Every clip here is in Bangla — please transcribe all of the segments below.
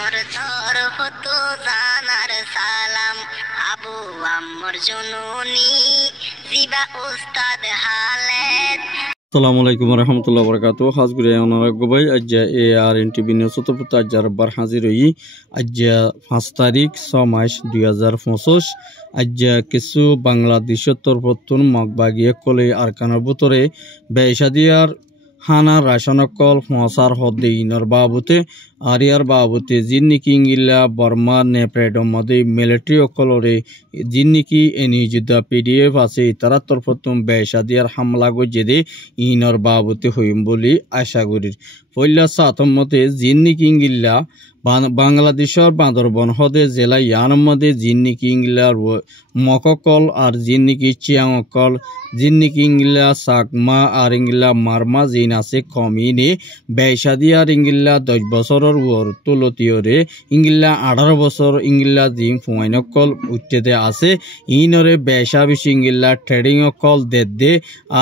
মোর তরফ তো জানার সালাম আবু আম্মর জননী জিবা উস্তাদ হালেদ। আসসালামু আলাইকুম রহমতুল্লাহ বরকাত হাজগুড়ে অনারাগবাই আজ্জা ARN TV নিউজ তপত আজ্জার বার হাজির হই আজ্জা 5 তারিখ 6 মাস 2025 আজ্জা কিছু বাংলাদেশের তরফতুন মগবাগিয়ে কলে আরকানের ভিতরে বেসাদিয়ার হানা রাশনকল ফসার হদ্দে ইনর বাবুতে আরিয়ার বাবুতে জিন্নিকি ইংিল্লা বর্মা নেপ্রেডর মধ্যে মিলিটারি অকলরে জিন্নিকি এনি যুদ্ধ PDF আছে তারা তরফতুন বেসাদিয়ার হামলা গজেদে ইনর বাবুতে হইম বলি আশা করি পয়লা সাতম মতে জিন্নিকি ইংিল্লা বাংলাদেশের বান্দরবন হদে জেলা ইয়ার মধ্যে জিন্নিকি ইংিল্লার মককল আর জিন্নিকি চিয়াংকল জিন্নিকি ইংিল্লা সাকমা আর ইংিল্লা মারমা জিন আছে কমিনে বেসাদিয়ার ইংিল্লা 10 বছরের ওর তুলতীয়রে ইংিল্লা 18 বছর ইংিল্লা জিম ফুয়াইনকল উচ্চতে আছে ইনরে বেসা বেশি ইংিল্লা ট্রেডিং অকল দেদে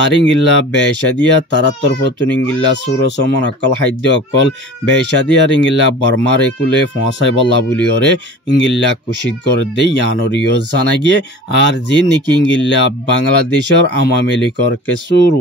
আর ইংিল্লা বেসাদিয়া তারা তরফতুন ইংিল্লা সুরসমন অকল খাদ্য অকল বেসাদিয়ার ইংিল্লা বর্মার একুলে ফসাই বল্লা বলিওরে ইংিল্লা কুশিত করে দে ইয়ানরিও জানা গিয়ে আর যে নাকি ইংিল্লা বাংলাদেশের আওয়ামী লীগের কেসুর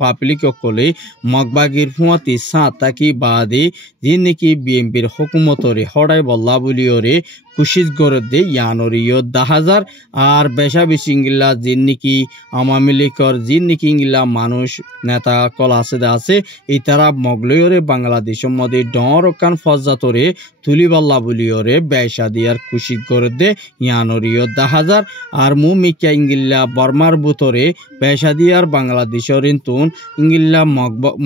পাবলিক অকলে মগবাগির ফুয়াতি সাতাকি বাদে যে নাকি বিএনপির হুকুমতরে হড়াই বল্লা বলিওরে কুশিত করে দে ইয়ানরিও 10,000 আর বেশা বেশি ইংিল্লা যে নাকি আওয়ামী লীগের যে নাকি ইংিল্লা মানুষ নেতা কল আছে এই তারা মগলয়রে বাংলাদেশের মধ্যে ডর কান ফজাতরে তুলি বল্লা বলিওরে বেসা দিয়ার কুশিত করে দে ইয়ানরিও 10,000 আর মুমিকা ইংিল্লা বর্মার বুতরে বেসা দিয়ার বাংলাদেশের ইন্তুন ইংিল্লা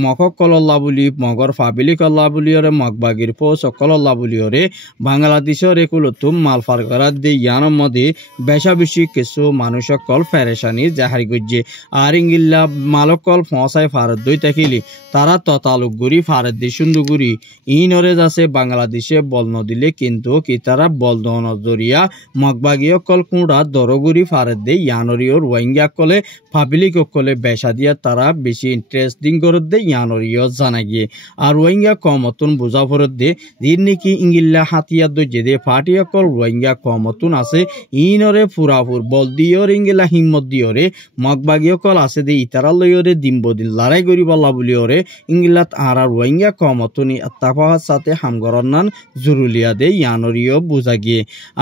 মককল্লা বলি মগর ফাবিলি কল্লা বলিওরে মগবাগির পোস কল্লা বলিওরে বাংলাদেশের একুল তুম মাল ফার করার দে ইয়ানোর মধ্যে বেশা বেশি কিছু মানুষ কল ফেরেশানি জাহারি গজ্জে আর ইংিল্লা মালকল ফসায় ফারত দই থাকিলি তারা ততালুক গুড়ি ফারত দি সুন্দুগুড়ি ইনরে যাচ্ছে বাংলাদেশে বল নদিলে কিন্তু কি তারা বল নজরিয়া মগবাগীয় কল কুঁড়া দরগুড়ি ফারত দে ইয়ানরিও রোহিঙ্গা কলে পাবলিক কলে বেসা দিয়া তারা বেশি ইন্টারেস্টিং করে দে ইয়ানরিও জানা গিয়ে আর রোহিঙ্গা কমতন বোঝা ফরত দে যিনি নাকি ইংিল্লা হাতিয়ার দই যে দে ফাটি কল রোহিঙ্গা কমতন আছে ইনরে ফুরাফুর বল দিয়র ইংিল্লা হিম্মত দিয়রে মগবাগীয় কল আছে দে ইতারা লইরে দিন লড়াই করি বল্লা বলিওরে ইংিল্লাত আর রোহিঙ্গা কমতনি আত্তাফাহার সাথে হামগরর নান জুরুলিয়া দে ইয়ানরিও বোঝা গিয়ে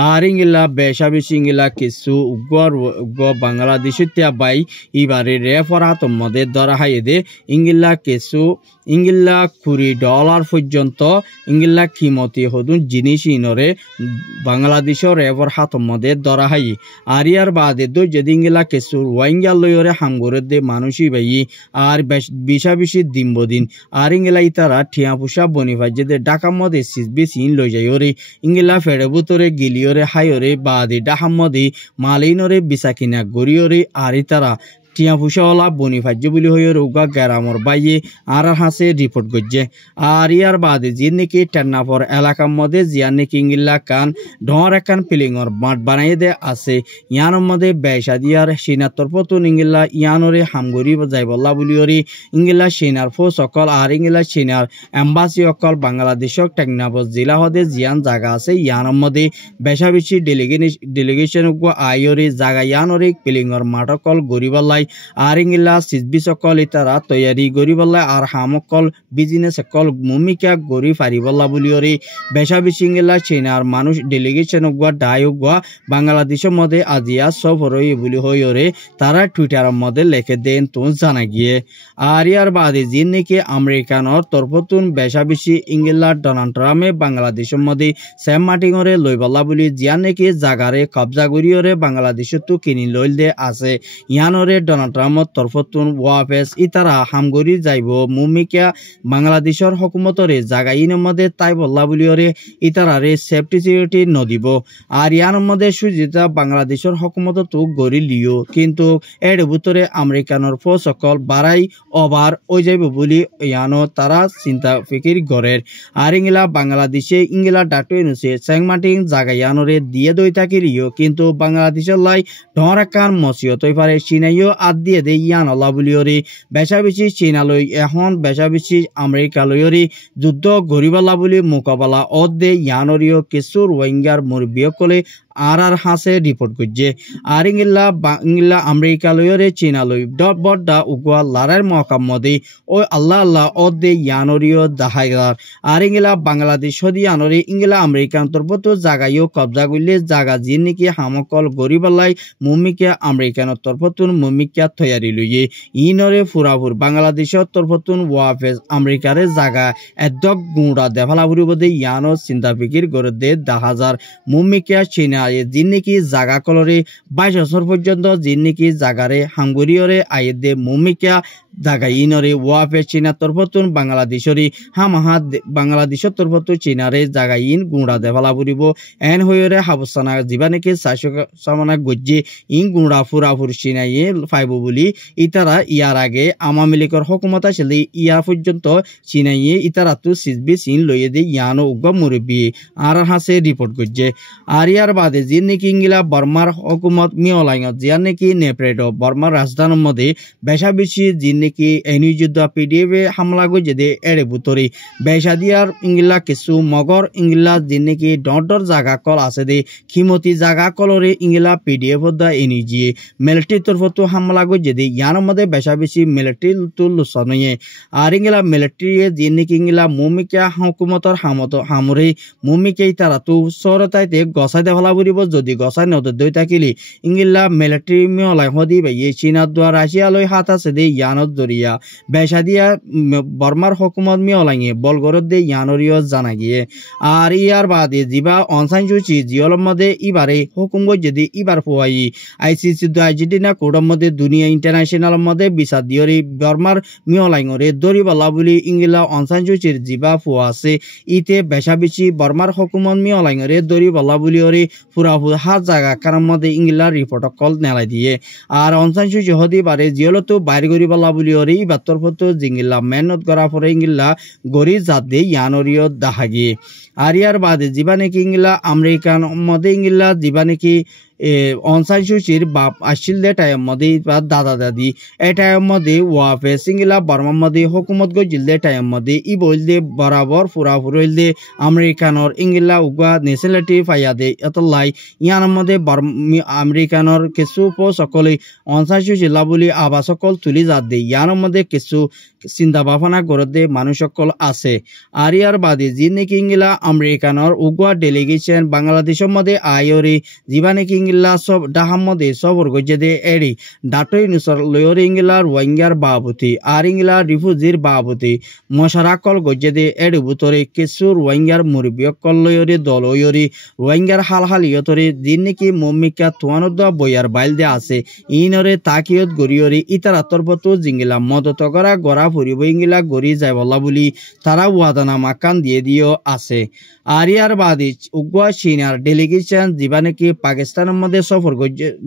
আর ইংিল্লা বেসা বেশি ইংিল্লা কিছু উগ্র বাংলাদেশের তিয়া বাই এবারে রেফর হাতম মধ্যে ধরা হাইয়ে দে ইংিল্লা কিছু ইংিল্লা $20 পর্যন্ত ইংিল্লা কিমতি হদুন জিনিস ইনরে বাংলাদেশের রেফর হাতম মধ্যে ধরা হাই আর ইয়ার বাদে দো যদি ইংিল্লা কিছু রোহিঙ্গা লইরে হামগরে দে মানুষই বাই আর বিশা বেশি দিন আর ইংিল্লা ইতারা ঠিয়া পুষা বনিফাই যে ডাকার মধ্যে বেশিন লই যাই ওরে ইংিল্লা ফেড়ে বুতরে গিলিওরে হাইরে বাদে ডাহার মধ্যে মালিনরে বিশা কিনা গড়িওরে আর ইতারা টিয়া ফুসাওয়ালা বনিফাজ্য বলি হয়ে রোগা গ্যারামর বাইয়ে আর হাসে রিপোর্ট করছে আর ইয়ার বাদে যে নাকি টেন্নাফর এলাকার মধ্যে জিয়ার নাকি ইংিল্লা কান ডর একান পিলিংর মাঠ বানাই দে আছে ইয়ানোর মধ্যে বেসা দিয়ার সেনার তরফতুন ইংিল্লা ইয়ানরে হামগরি যাই বল্লা বলি ওরে ইংিল্লা সেনার ফোর্স অকল আর ইংিল্লা সেনার এম্বাসি অকল বাংলাদেশক টেকনাফর জেলা হদে জিয়ান জায়গা আছে ইয়ানোর মধ্যে বেসা বেশি ডেলিগেশন আইরে জায়গা ইয়ানরে পিলিংর মাঠ অকল গরিবাল্লাই আর ইংিল্লা সিজবি সকল ইতারা তৈয়ারি গরিবল্লা আর হামকল বিজনেস সকল ভূমিকা গরি ফারিবল্লা বলিওরে বেসা বেশি ইংিল্লা চীনার মানুষ ডেলিগেশন গুয়া ডায়ক গুয়া বাংলাদেশের মধ্যে আজিয়া সব রই বলি হইরে তারা টুইটারের মধ্যে লেখে দেন তো জানা গিয়ে আর ইয়ার বাদে যে নাকি আমেরিকানর তরফতুন বেসা বেশি ইংিল্লা ডোনাল্ড ট্রাম্পে বাংলাদেশের মধ্যে স্যাম মার্টিনরে লইবল্লা বলি জিয়া নাকি জাগারে কবজা করিওরে বাংলাদেশত তো কিনি লইল দে আছে ইয়ানরে ডোনাল্ড ট্রাম্পর তরফতুন ওয়াফেস ইতারা হামগরি যাইব মুমিকা বাংলাদেশের হকুমতরে জাগা ইনের মধ্যে তাই বল্লা বলিওরে ইতারারে সেফটি সিকিউরিটি নদিব আর ইয়ার মধ্যে সুজিতা বাংলাদেশের হকুমত তো গড়ি লিও কিন্তু এর ভিতরে আমেরিকানোর ফোর্স সকল বাড়াই ওভার ওই যাইব বলি ইয়ানো তারা চিন্তা ফিকির গড়ের আর ইংলা বাংলাদেশে ইংলা ডাক্তার ইনুসে স্যাং মার্টিন জাগা ইয়ানোরে দিয়ে দই থাকিলিও কিন্তু বাংলাদেশের লাই ডর একান মসিয়ত পারে সিনাইও আদ দিয়ে দে ইয়ান আল্লাহ বলিওরে বেশা বেশি চীনালয় এখন বেশা বেশি আমেরিকালয়রে যুদ্ধ গরিবালা বলি মোকাবেলা অদ দে ইয়ানরিও কিছু রোহিঙ্গার মুরব্বীসকলে আর হাসে রিপোর্ট করছে আর ইংলা আমেরিকা লয়রে চীনা লই বড্ডা উগুয়া লারার মকামদি ও আল্লাহ আল্লাহ অদে ইয়ানরিও দাহাইগার আর ইংলা বাংলাদেশ হদি আনরি ইংলা আমেরিকান তরফত জাগাইও কবজা করলে জাগা জিন নাকি হামকল গরিবালাই মুমিকে আমেরিকানের তরফতুন মুমিকা তৈয়ারি লইয়ে ইনরে ফুরাফুর বাংলাদেশের তরফতুন ওয়াফেজ আমেরিকারে জাগা এদক গুঁড়া দেফালা ফুরিবদে ইয়ানো চিন্তা ফিকির করে দে 10,000 মুমিকা চীনা জিন নাকি জাগা কলরে 22 বছর পর্যন্ত জিন নাকি জাগারে হাঙ্গুরিয়রে আয়ে দে মুমিকা জাগা ইনরে ওয়াফে চীনা তরফতুন বাংলাদেশরি হামাহা বাংলাদেশের তরফতু চীনারে জাগা ইন গুঁড়া দেফালা ফুরিব এন হইরে হাবসানা জিবা নাকি 400 সামানা গজ্জে ইন গুঁড়া ফুরাফুর চীনাইয়ে ফাইব বলি ইতারা ইয়ার আগে আওয়ামী লীগের হুকুমত আসলে ইয়া পর্যন্ত চীনাইয়ে ইতারা তো সিজবি চীন লইয়ে দে ইয়ানো উগ্র মুরব্বী আর হাসে রিপোর্ট করছে আর ইয়ার বাদে জিন নাকি ইংলা বর্মার হুকুমত মিয়লাইনত জিয়া নাকি নেপ্রেডো বর্মার রাজধানীর মধ্যে বেশা বেশি জিন নাকি এনি যুদ্ধ পিডিএফ হামলা গজে দে এড়ে বুতরি বেশা দিয়ার ইংলা কিছু মগর ইংলা জিন নাকি ডর জাগা কল আছে দে খিমতি জাগা কলরে ইংলা পিডিএফ দা এনি জিয়ে মিলিটারি তরফতো হামলা গজে দে ইয়ার মধ্যে বেশা বেশি মিলিটারি তুল লুসনয়ে আর ইংলা মিলিটারি জিন নাকি ইংলা মুমিকা হুকুমতর হামরে মুমিকেই তারা তো সরতাইতে গসাই দেওয়া বুড়িব যদি গসাই নদ দই থাকিলি ইংলা মিলিটারি মিয়লাই হদি বাইয়ে চীনার দ্বার রাশিয়া লই হাত আছে দে ইয়ানত দরিয়া বেশা দিয়া বর্মার হুকুমত মিয়লাইয়ে বলগরত দে ইয়ানরিয় জানা গিয়ে আর ইয়ার বাদে জিবা অনসাইন সুচি জিয়লর মধ্যে ইবারে হুকুম যদি ইবার ফুয়াই আইসিসি আর্জেন্টিনা কোর্টের মধ্যে দুনিয়া ইন্টারন্যাশনাল মধ্যে বিচার দিয়রি বর্মার মিয়লাইরে দরিবালা বলি ইংলা অনসাইন সুচির জিবা ফুয়া আছে ইতে বেশা বেশি বর্মার হুকুমত মিয়লাইরে দরিবালা বলি ওরে ফুরাফুর হাত জায়গা কারণ মধ্যে ইংলা রিপোর্ট কল নেলাই দিয়ে আর অনসাইন সুচি হদি বারে জিয়লতো বাইর গরিবালা বলি ওরে ইবার তরফত জিঙ্গিল্লা মেহনত করা পরে ইংলা গরি জাত দিয়ে ইয়ানরিয় দাহাগিয়ে আর ইয়ার বাদে জিবা নাকি ইংলা আমেরিকান মধ্যে ইংলা জিবা নাকি অনসাইন সুচির বাপ আসছিল দে টাইম মধ্যে দাদা দাদি এই টাইম মধ্যে ওয়াফে সিঙ্গিলা বর্মার মধ্যে হুকুমত গজিল দে টাইম মধ্যে ই বইল দে বরাবর ফুরাফুর হইল দে আমেরিকানর ইংলা উগা নেশনালিটি ফাইয়া দে এতলাই ইয়ার মধ্যে আমেরিকানর কিছু সকলে অনসাইন সুচিলা বলি আবা সকল তুলি যাত দে ইয়ার মধ্যে কিছু চিন্তা ভাবনা করে দে মানুষ সকল আছে আর ইয়ার বাদে যি নাকি ইংলা আমেরিকানর উগা ডেলিগেশন বাংলাদেশের মধ্যে আয়রি জিবা নাকি ইংলা সব ডাহার মধ্যে সবর গজে দে এড়ি ডাটই নুসর লয়রে ইংলা রোহিঙ্গার বাবতি আর ইংলা রিফিউজির বাবতি মশারাকল গজে দে এড়ি বুতরে কিছু রোহিঙ্গার মুরব্বীকল লয়রে দল ওয়রি রোহিঙ্গার হাল ইয়তরে দিন নাকি মমিকা তোয়ানদ বইয়ার বাইল দে আছে ইনরে তাকিয়ত গরিয়রি ইতারা তরফতো জিঙ্গিলা মদত করা গড়া ফুরিব ইংলা গড়ি যায় বলা বলি তারা ওয়াদানামা কান দিয়ে দিও আছে আর ইয়ার বাদে উগুয়া চীনার ডেলিগেশন জিবা নাকি পাকিস্তানের মধ্যে সফর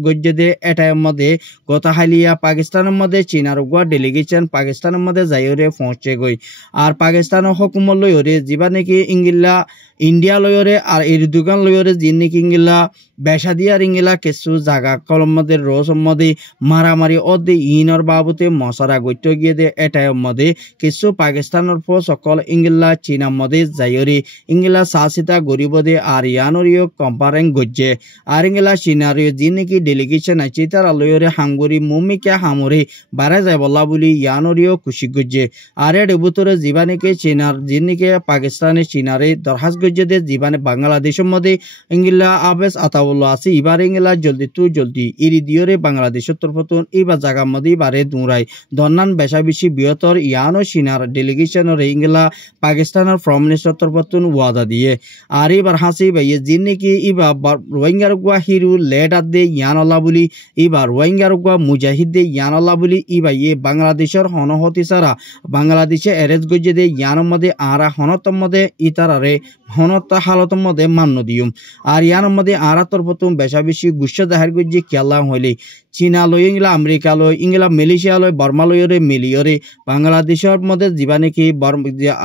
গজ্জে দে এটার মধ্যে গতা হালিয়া পাকিস্তানের মধ্যে চীনার উগুয়া ডেলিগেশন পাকিস্তানের মধ্যে যাইরে পৌঁছে গই আর পাকিস্তানের হুকুমত লয়রে জিবা নাকি ইংলা ইন্ডিয়া লয়রে আর এর দোকান লয়রে জিন নাকি ইংলা বেশা দিয়ার ইংলা কিছু জাগা কলম মধ্যে রোজ মধ্যে মারামারি অদে ইনর বাবুতে মশারা গত্য গিয়ে দে এটার মধ্যে কিছু পাকিস্তানের সকল ইংলা চীনার মধ্যে যাইরে ইংলা সাসিতা গরিব দে আর ইয়ানরিও কম্পারেং গজ্জে আর ইংলা চীনারিও জিন নাকি ডেলিগেশন আছে তার লয়রে হাঙ্গুরি মুমিকা হামরে বারা যায় বলা বলি ইয়ানরিও খুশি গজ্জে আর এর ভিতরে জীবানিকে চীনার জিন নাকি পাকিস্তানের চীনারে দরখাস্ত গজ্জে দে জীবানে বাংলাদেশের মধ্যে ইংলা আবেস আতাউল্লাহ আছে এবার ইংলা জলদি ইরি দিয়রে বাংলাদেশের তরফতুন এবার জায়গার মধ্যে বারে দুরাই দন্নান বেশা বেশি বৃহত্তর ইয়ানো চীনার ডেলিগেশনের ইংলা পাকিস্তানের ফ্রম মিনিস্টার তরফতুন ওয়াদা দিয়ে আর এবার হাসি ভাইয়ে জিন নাকি এবার রোহিঙ্গার গুয়া হিরু লেডার দে ইয়ানলা বলি এবার রোহিঙ্গার গুয়া মুজাহিদ দে ইয়ানলা বলি ইয়ে বাংলাদেশের হনহতি সারা বাংলাদেশে এরেজ গজে দে ইয়ানোর মধ্যে আরা হনতর মধ্যে ইতারারে হনত হালতের মধ্যে মান্য দিউম আর ইয়ানোর মধ্যে আরা তরফতুন বেশা বেশি গুচ্ছ জাহির গজ্জে কেলা হইলে চীনা লই ইংলা আমেরিকা লই ইংলা মালয়েশিয়া লই বর্মা লইরে মিলিয়রে বাংলাদেশের মধ্যে যিবা নাকি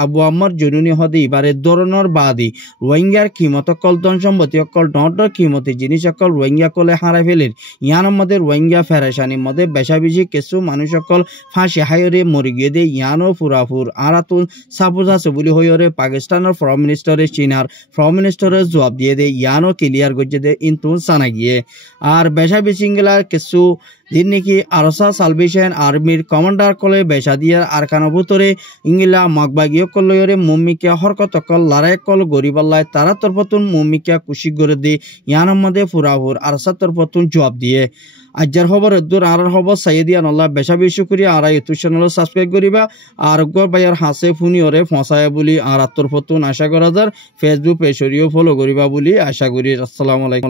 আবু আম্মর জনুনি হদে ইবারে ধরনের বাদী রোহিঙ্গার কিমত অকল ধন সম্পত্তি অকল ডর কিমতি জিনিস অকল রোহিঙ্গা কলে হারাই ফেলের ইয়ানোর মধ্যে রোহিঙ্গা ফেরেশানির মধ্যে বেশা বেশি কিছু মানুষ অকল ফাঁসি হাইরে মরি গিয়ে দে ইয়ানো ফুরাফুর আরাতুন সাপোজ আছে বলি হইরে পাকিস্তানের ফরেন মিনিস্টারে চীনার ফরেন মিনিস্টারে জবাব দিয়ে দে ইয়ানো ক্লিয়ার করছে দে ইন্তু সানা গিয়ে আর বেশা বেশি গেলা কিছু দিন নাকি আরসা সালভেশন আর্মির কমান্ডার কলে বেশা দিয়ে আরকানো ভুতরে ইংলা মগবাগিও কলয়রে মুমিকা হরকত কল লড়াই কল গরিবাল্লায় তারা তরফতুন মুমিকা কুশি করে দে ইয়ানোর মধ্যে ফুরাফুর আরসা তরফতুন জবাব দিয়ে আজ্জার খবর দূর আর খবর সাইদিয়ান আল্লাহ বেশা বেশি করিয়া আর ইউটিউব চ্যানেল সাবস্ক্রাইব করিবা আর গর বাইয়ার হাসে ফুনি ওরে ফসায় বলি আর আত্মর ফতুন আশা করা যার ফেসবুক পেজরিও ফলো করিবা বলি আশা করি। আসসালামু আলাইকুম।